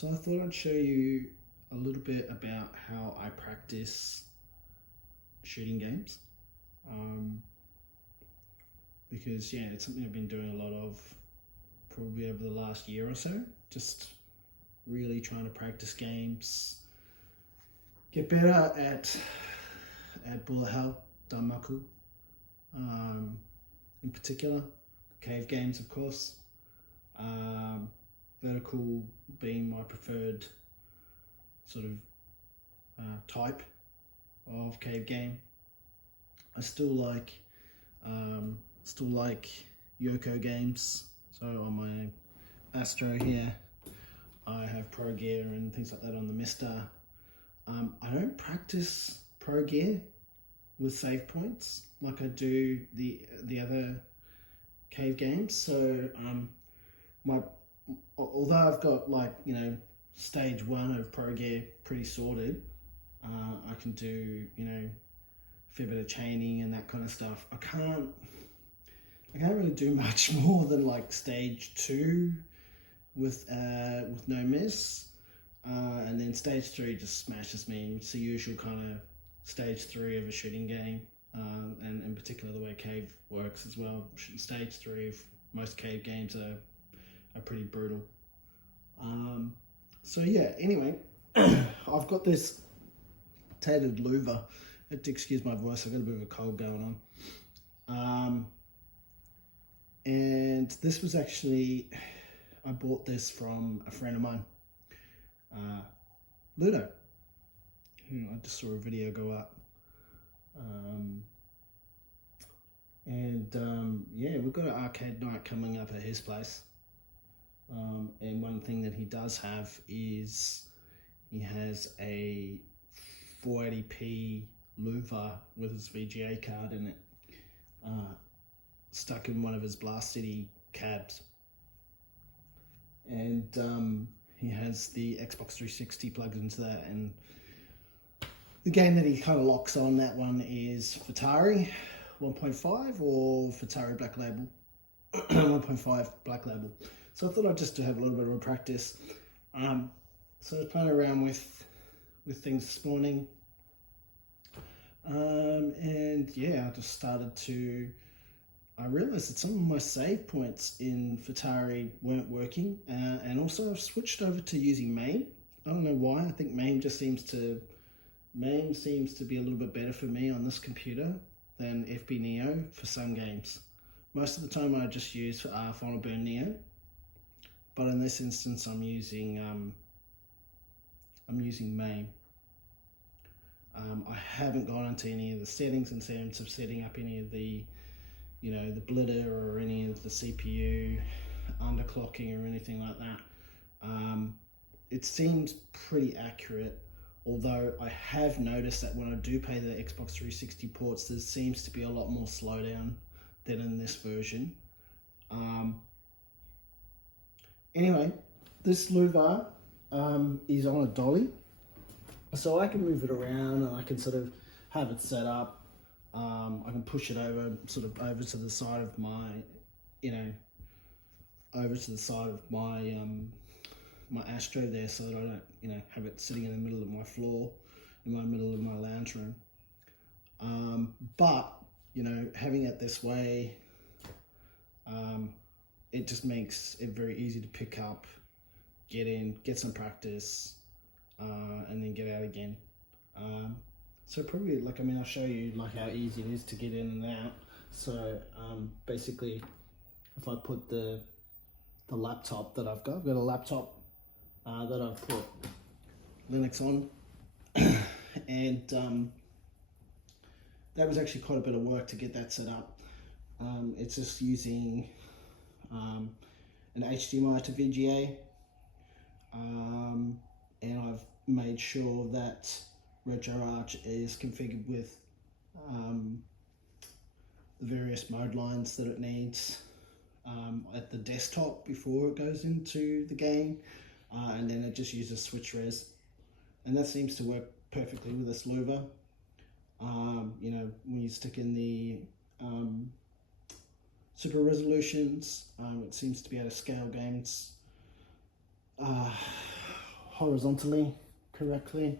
So I thought I'd show you a little bit about how I practice shooting games. Because yeah, it's something I've been doing a lot of probably over the last year or so. Just really trying to practice games, get better at bullet hell, danmaku, in particular, cave games of course. Vertical being my preferred sort of type of cave game. I still like Yoko games. So on my Astro here, I have Pro Gear and things like that on the Mister. I don't practice Pro Gear with save points like I do the other cave games. So although I've got stage 1 of Pro Gear pretty sorted, I can do a fair bit of chaining and that kind of stuff. I can't really do much more than like stage 2 with no miss, and then stage 3 just smashes me. It's the usual kind of stage 3 of a shooting game, and in particular the way cave works as well. Stage 3 of most cave games are pretty brutal. So yeah, anyway, I've got this tattered louver. Excuse my voice, I've got a bit of a cold going on. And this was actually, I bought this from a friend of mine, Ludo, who I just saw a video go up. Yeah, we've got an arcade night coming up at his place. And one thing that he does have is he has a 480p louver with his VGA card in it, stuck in one of his Blast City cabs. And he has the Xbox 360 plugged into that, and the game that he kind of locks on that one is Fatari 1.5 or Fatari Black Label 1.5 Black Label. So I thought I'd just have a little bit of a practice. So I was playing around with things this morning. And yeah, I just started to, I realized that some of my save points in Fatari weren't working. And also I've switched over to using MAME. I don't know why. I think MAME seems to be a little bit better for me on this computer than FB Neo for some games. Most of the time I just use Final Burn Neo. But in this instance, I'm using MAME. I haven't gone into any of the settings in terms of setting up any of the, the blitter or any of the CPU underclocking or anything like that. It seems pretty accurate, although I have noticed that when I do play the Xbox 360 ports, there seems to be a lot more slowdown than in this version. Anyway, this louver is on a dolly, so I can move it around and I can sort of have it set up. I can push it over to the side of my, my Astro there, so that I don't, have it sitting in the middle of my floor, in my middle of my lounge room. But having it this way, it just makes it very easy to pick up, get in, get some practice, and then get out again. So probably, I'll show you how easy it is to get in and out. So basically, if I put the laptop that I've got a laptop that I've put Linux on, and that was actually quite a bit of work to get that set up. It's just using an HDMI to VGA, and I've made sure that RetroArch is configured with the various mode lines that it needs at the desktop before it goes into the game, and then it just uses switch res, and that seems to work perfectly with this louver. When you stick in the super resolutions, it seems to be able to scale games horizontally correctly,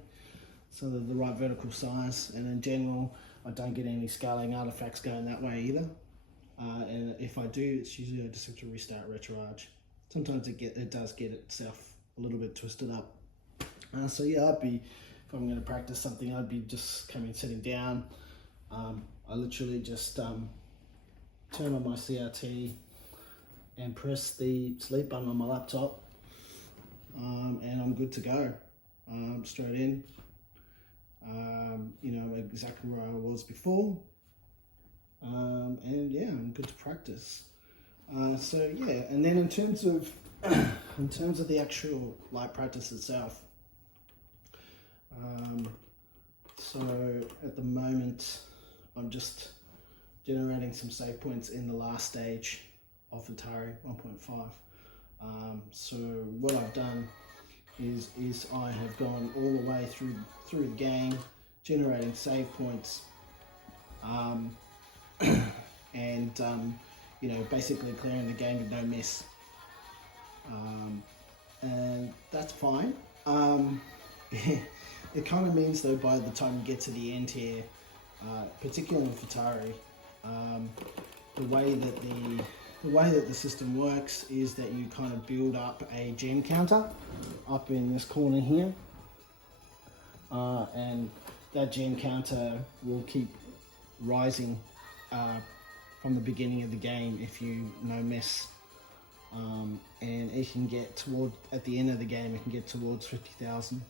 so they're the right vertical size, and in general I don't get any scaling artifacts going that way either. And if I do, it's usually I just have to restart RetroArch. Sometimes it does get itself a little bit twisted up. So yeah, if I'm going to practice something, I'd be just sitting down. I literally just turn on my CRT and press the sleep button on my laptop, and I'm good to go. Straight in, you know, exactly where I was before, and yeah, I'm good to practice. So yeah, and then in terms of the actual light practice itself, so at the moment I'm just generating some save points in the last stage of Atari 1.5. So what I've done is I have gone all the way through the game, generating save points, and you know, basically clearing the game with no miss, and that's fine. It kind of means though, by the time you get to the end here, particularly with Atari, the way that the system works is that you kind of build up a gem counter up in this corner here, and that gem counter will keep rising from the beginning of the game if you no miss, and it can get at the end of the game it can get towards 50,000.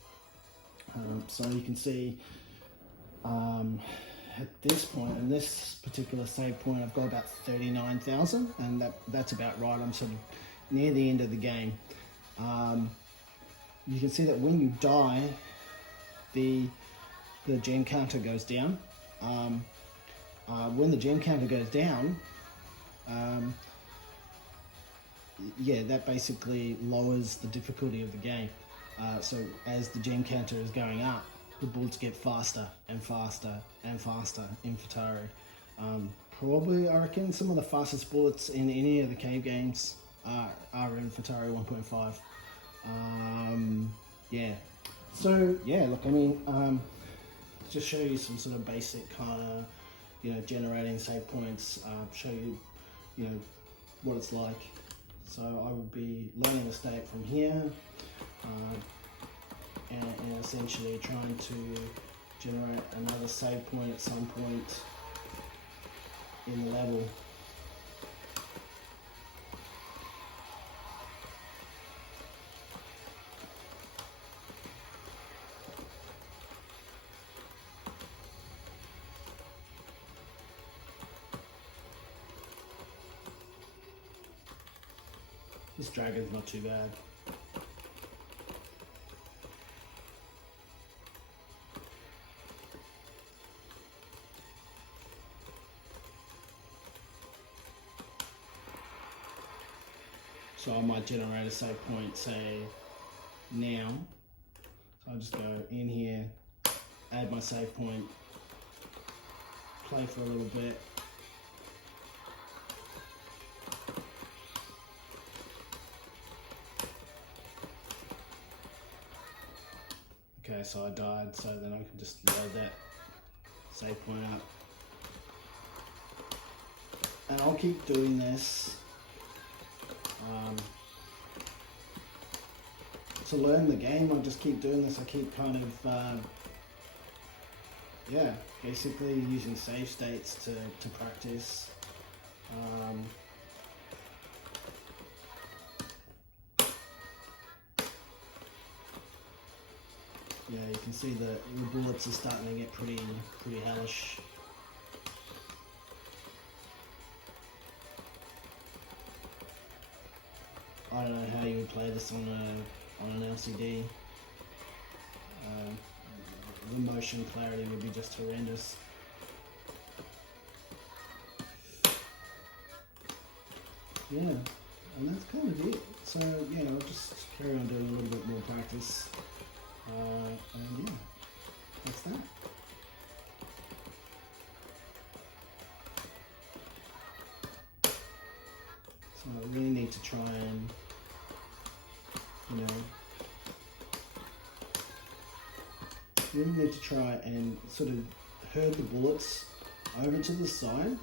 So you can see at this point, in this particular save point, I've got about 39,000, and that's about right. I'm sort of near the end of the game. You can see that when you die, the gem counter goes down. When the gem counter goes down, yeah, that basically lowers the difficulty of the game. So as the gem counter is going up, the bullets get faster and faster and faster in Atari. Probably, I reckon, some of the fastest bullets in any of the cave games are in Atari 1.5. Yeah. So yeah, look, I mean, just show you some sort of basic kind of, you know, generating save points. Show you, you know, what it's like. So I would be learning the state from here. And essentially trying to generate another save point at some point in the level. This dragon's not too bad. So I might generate a save point, say, now. So I'll just go in here, add my save point, play for a little bit. Okay, so I died, so then I can just load that save point up. And I'll keep doing this. To learn the game, I'll just keep doing this. I keep kind of, yeah, basically using save states to practice. Yeah, you can see the bullets are starting to get pretty hellish. I don't know how you would play this on an LCD. The motion clarity would be just horrendous. Yeah, and that's kind of it. So yeah, I'll just carry on doing a little bit more practice. And yeah, that's that. So I really need to try and, you know, you really need to try and sort of herd the bullets over to the side.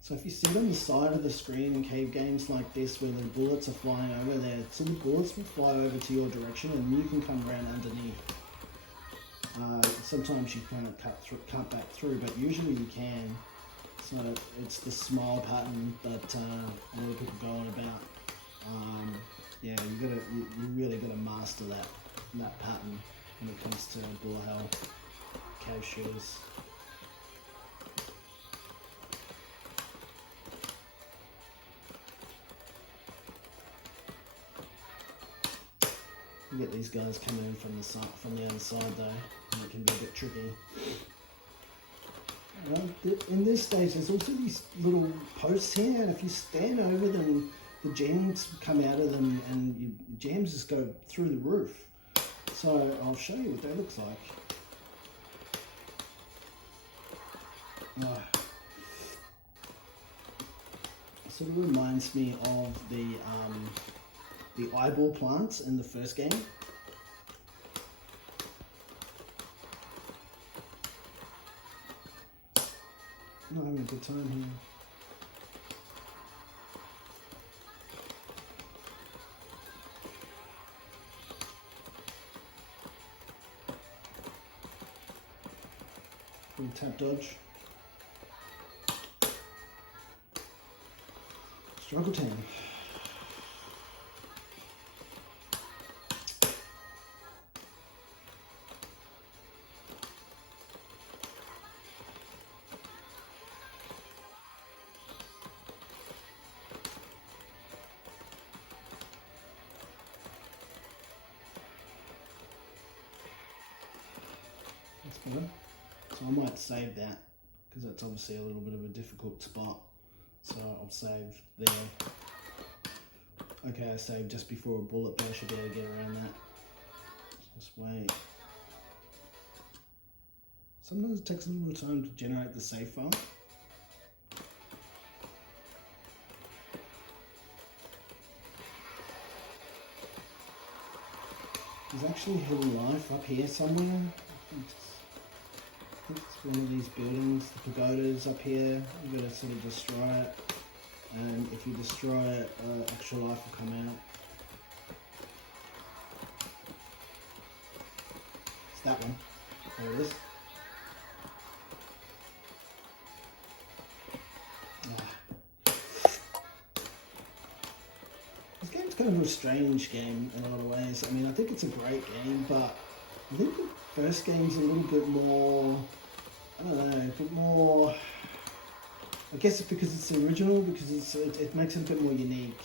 So if you sit on the side of the screen in cave games like this where the bullets are flying over there, so the bullets will fly over to your direction and you can come around underneath. Sometimes you can't cut back through, but usually you can. So it's the smile pattern that a lot of people go on about. Yeah, you really gotta master that pattern when it comes to bullet hell cave shooters. You get these guys coming in from the other side though, and it can be a bit tricky. In this stage, there's also these little posts here, and if you stand over them, the gems come out of them, and your gems just go through the roof. So I'll show you what that looks like. It sort of reminds me of the eyeball plants in the first game. I'm not having a good time here. Tap dodge. Struggle 10. That's better. So I might save that because that's obviously a little bit of a difficult spot. So I'll save there. Okay, I saved just before a bullet, but I should be able to get around that. Just wait. Sometimes it takes a little bit of time to generate the save file. There's actually hidden life up here somewhere. I think it's one of these buildings, the pagodas up here. You've got to sort of destroy it, and if you destroy it, actual life will come out. It's that one. There it is. This game's kind of a strange game in a lot of ways. I mean, I think it's a great game, but I think the first game's a little bit more, I don't know, a bit more, I guess it's because it's the original, because it makes it a bit more unique.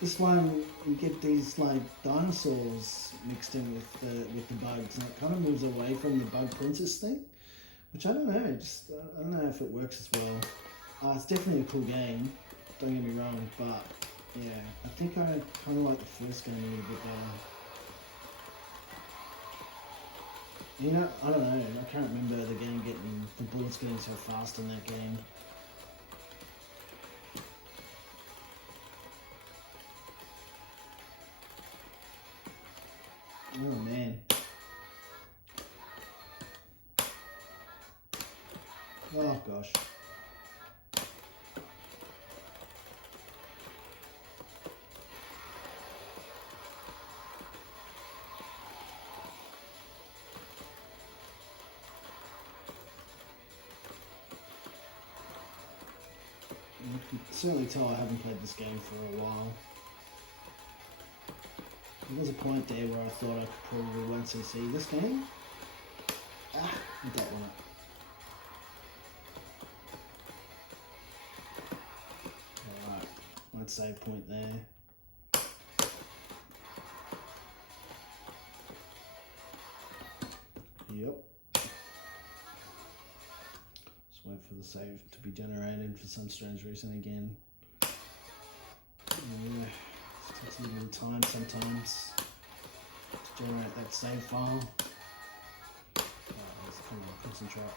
This one, you get these like dinosaurs mixed in with the bugs, and it kind of moves away from the bug princess thing, which I don't know, I don't know if it works as well. It's definitely a cool game, don't get me wrong, but yeah, I think I kind of like the first game a little bit better. You know, I don't know, I can't remember the bullets getting so fast in that game. Oh man. Oh gosh. You can certainly tell I haven't played this game for a while. There was a point there where I thought I could probably once see this game. I don't want it. Alright, might save point there. Yep. Just wait for the save to be generated for some strange reason again. Yeah. It takes a little time sometimes to generate that save file. Come on, concentrate.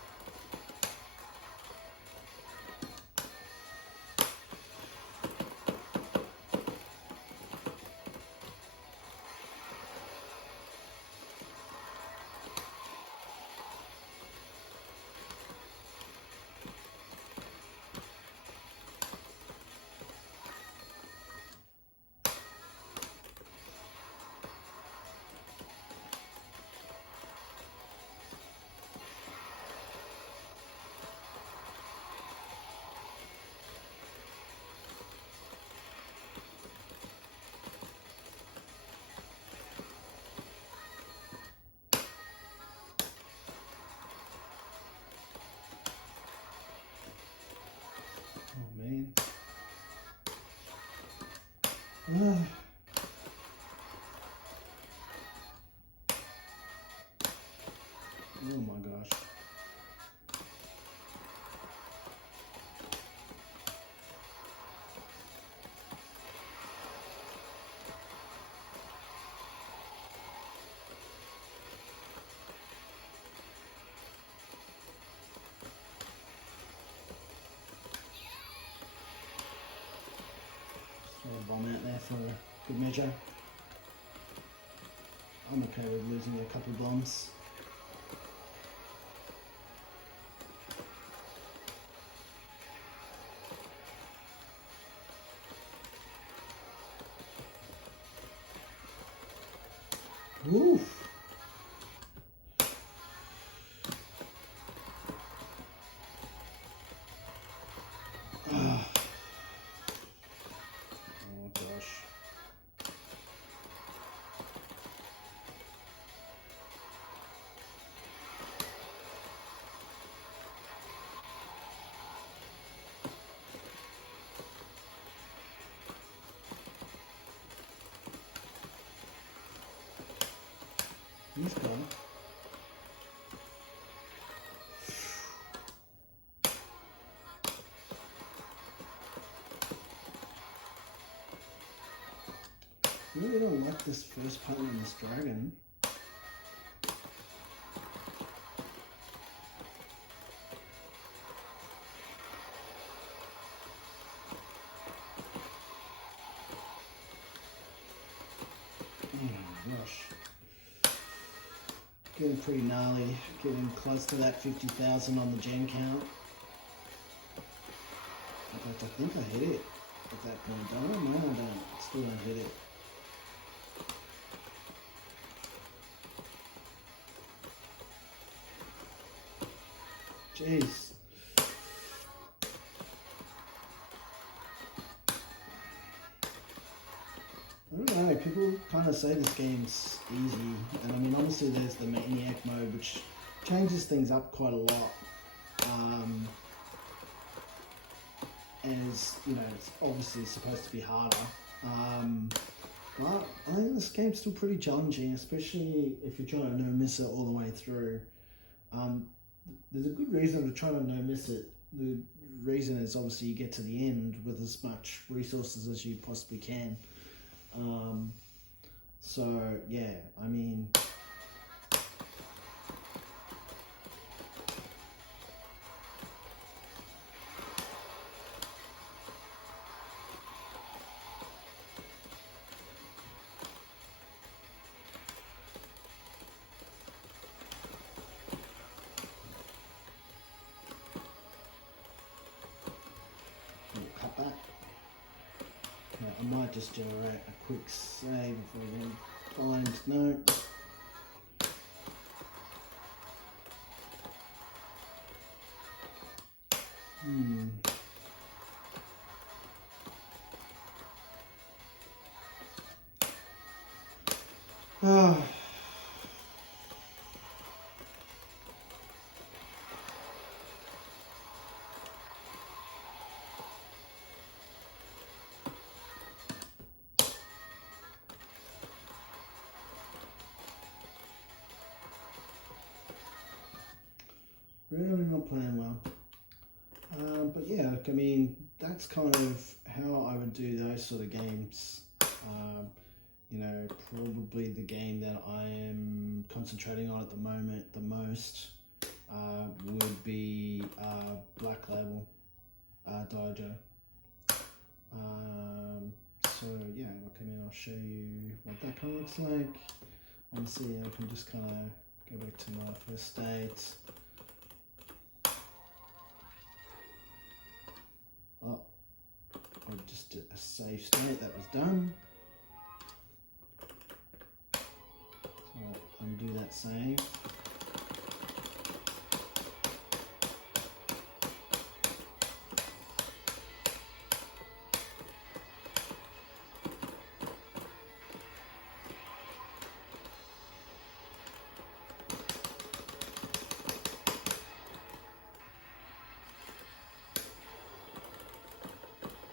Oh my gosh. Throw a bomb out there for a good measure. I'm okay with losing a couple bombs. Woof! Oh gosh. He's gone. I really don't like this first part on this dragon. Oh my gosh. Getting pretty gnarly, getting close to that 50,000 on the gem count. In fact, I think I hit it at that point. Oh no, I don't. Still don't hit it. Jeez. I don't know, people kind of say this game's easy, and I mean, obviously there's the Maniac mode, which changes things up quite a lot, and is, you know, it's obviously supposed to be harder, but I think this game's still pretty challenging, especially if you're trying to no-miss it all the way through. There's a good reason to try to no-miss it. The reason is obviously you get to the end with as much resources as you possibly can. So yeah, I mean, cut back. I might just generate a quick save if I can find notes. Oh. Really not playing well. But yeah, I mean, that's kind of how I would do those sort of games. You know, probably the game that I am concentrating on at the moment the most would be Black Label Dojo. So yeah, look, I mean, I'll show you what that kind of looks like. Obviously, I can just kind of go back to my first state. Oh, I just did a save state, that was done. So undo that save.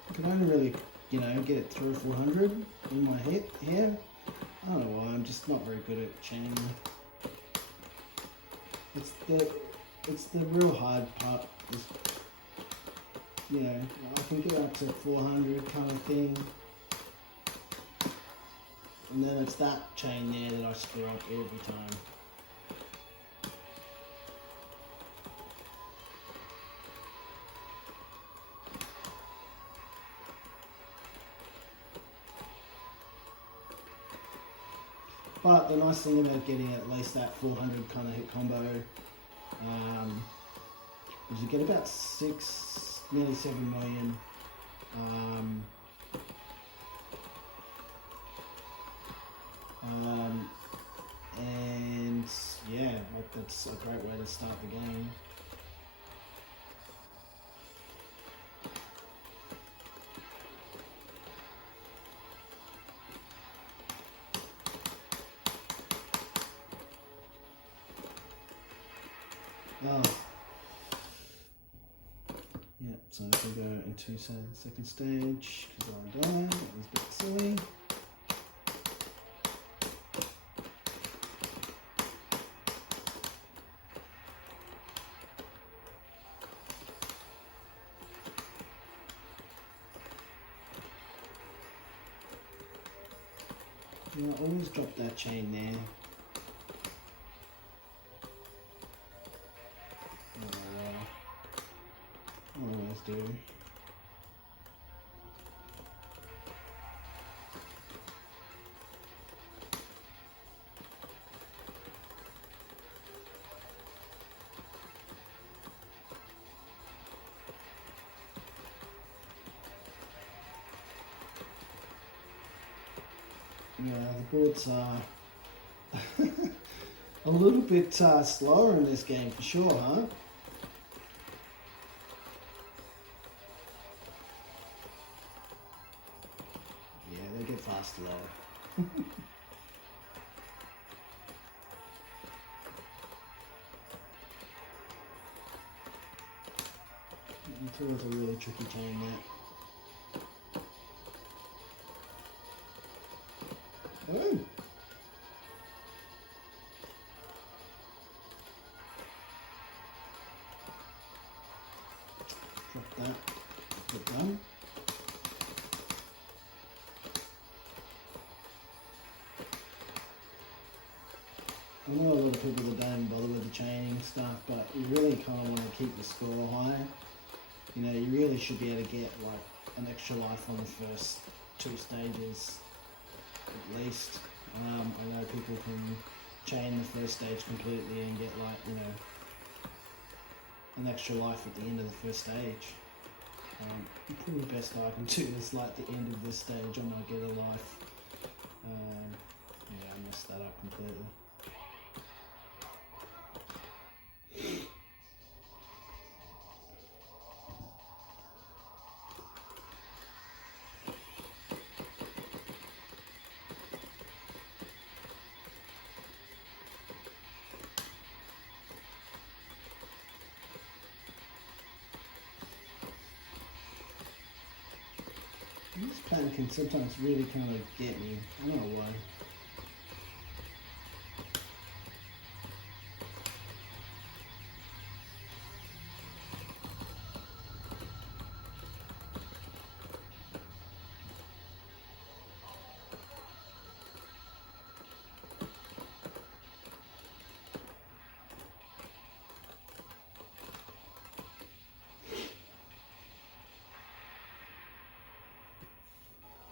You can only really get it through 400 in my head here. I don't know why, I'm just not very good at chaining. It's the real hard part. Is, I can get up to 400 kind of thing. And then it's that chain there that I screw up every time. But the nice thing about getting at least that 400 kind of hit combo is you get about 6, nearly 7 million and yeah, that's a great way to start the game. Oh. Yeah, so if we go into say the second stage, because I died, that was a bit silly. Yeah, always drop that chain there. Always do. Yeah, the boards are a little bit slower in this game for sure, huh? Yeah, they get fast low. It's always a really tricky chain that. Oh! Drop that, put done. I know a lot of people that don't bother with the chaining stuff, but you really kind of want to keep the score high. You really should be able to get like an extra life on the first 2 stages at least. I know people can chain the first stage completely and get like, an extra life at the end of the first stage. Probably the best I can do is like the end of this stage I might get a life. Yeah, I messed that up completely. This plan can sometimes really kind of get me. I don't know why.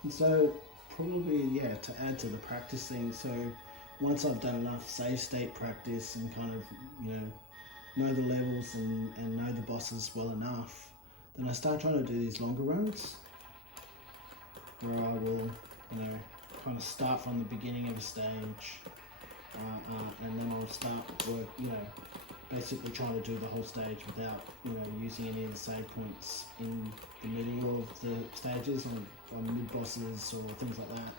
And so probably, yeah, to add to the practice thing, so once I've done enough save state practice and kind of, know the levels and know the bosses well enough, then I start trying to do these longer runs where I will, kind of start from the beginning of a stage and then I'll start work, basically trying to do the whole stage without, using any of the save points in the middle of the stages on mid bosses or things like that.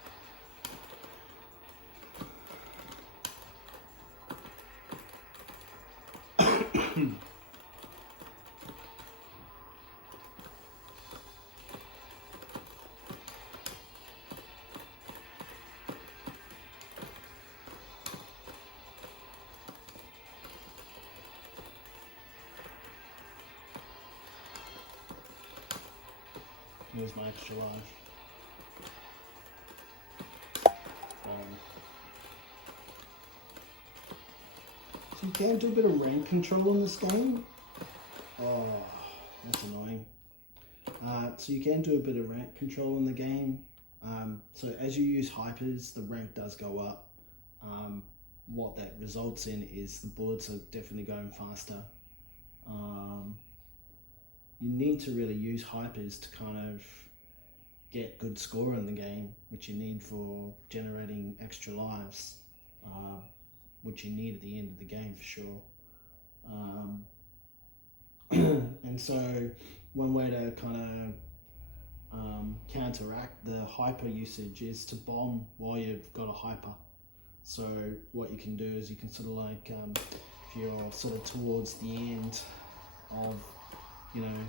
Here's my extra life. So you can do a bit of rank control in this game. Oh, that's annoying. So you can do a bit of rank control in the game. So as you use hypers, the rank does go up. What that results in is the bullets are definitely going faster. You need to really use hypers to kind of get good score in the game, which you need for generating extra lives, which you need at the end of the game for sure. And so one way to kind of counteract the hyper usage is to bomb while you've got a hyper. So what you can do is you can sort of like, if you're sort of towards the end of, you know,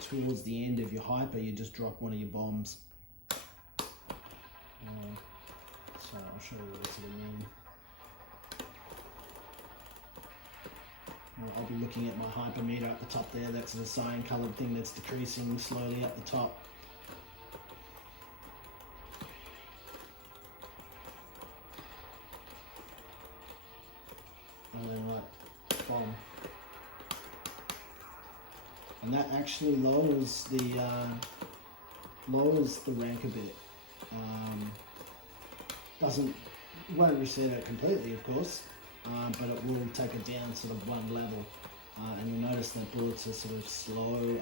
towards the end of your hyper, you just drop one of your bombs. So I'll show you what I sort of mean. I'll be looking at my hyper meter at the top there. That's the cyan coloured thing that's decreasing slowly at the top. And then like bomb. And that actually lowers the rank a bit. Won't reset it completely, of course, but it will take it down sort of one level. And you'll notice that bullets are sort of slow.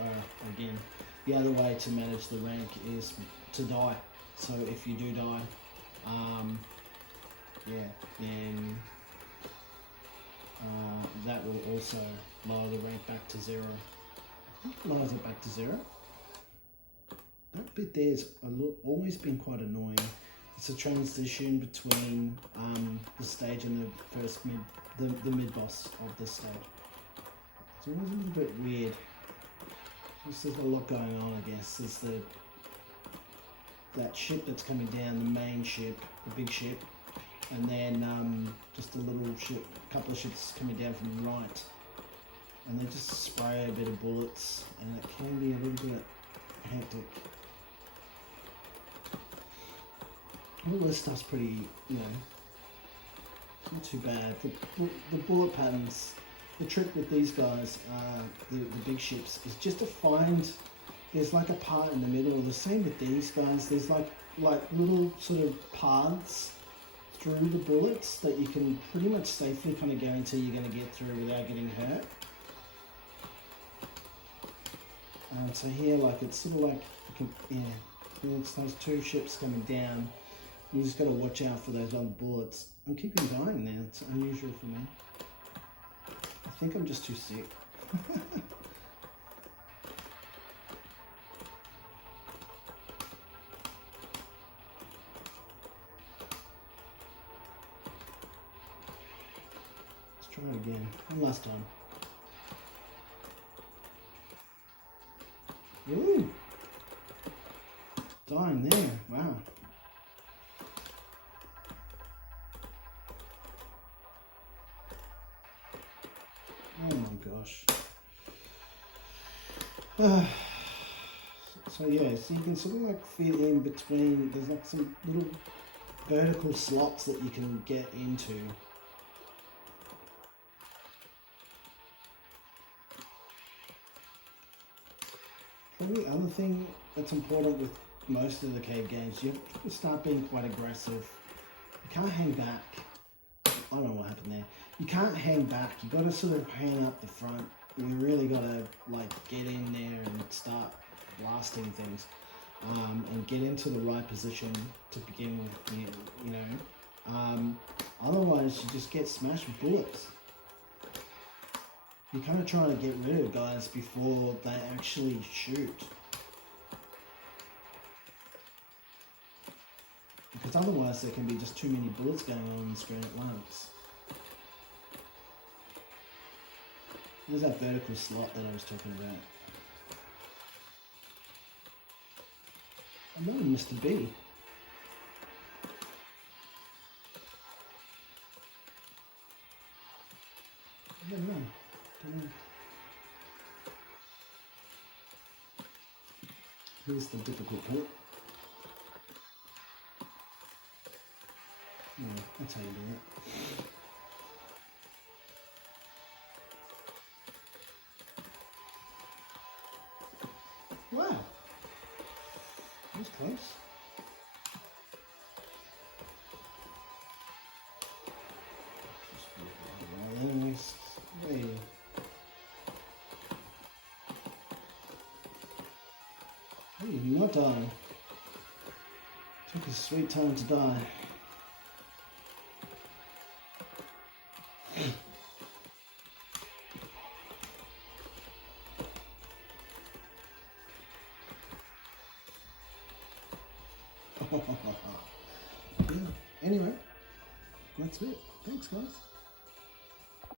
Again, the other way to manage the rank is to die. So if you do die, then that will also lower the rank back to 0. I think it lowers it back to 0. That bit there's always been quite annoying. It's a transition between the stage and the first the mid boss of this stage. It's always a little bit weird. There's a lot going on, I guess. There's that ship that's coming down, the main ship, the big ship, and then just a little ship, a couple of ships coming down from the right. And they just spray a bit of bullets, and it can be a little bit hectic. All this stuff's pretty, you know, not too bad. The bullet patterns, the trick with these guys, the big ships, is just to find, there's like a part in the middle. The same with these guys, there's like little sort of paths through the bullets that you can pretty much safely kind of guarantee you're going to get through without getting hurt. So here, like, it's sort of like, it's those two ships coming down. You just got to watch out for those other bullets. I'm keeping dying now. It's unusual for me. I think I'm just too sick. Let's try it again. One last time. Ooh! Dying there. Wow. Oh my gosh. So yeah, so you can sort of like fit in between, there's like some little vertical slots that you can get into. Probably the other thing that's important with most of the cave games, you have to start being quite aggressive. You can't hang back. I don't know what happened there. You can't hang back. You've got to sort of hang up the front. You really got to like get in there and start blasting things, and get into the right position to begin with. You know, otherwise you just get smashed with bullets. You're kind of trying to get rid of guys before they actually shoot. Because otherwise there can be just too many bullets going on the screen at once. There's that vertical slot that I was talking about. I'm not Mr. B. I don't know. Here's the difficult part. Yeah, that's how you do it. Wow, that was close. Hey. Hey, you're not dying. Took a sweet time to die. Yeah. Anyway, that's it. Thanks, guys.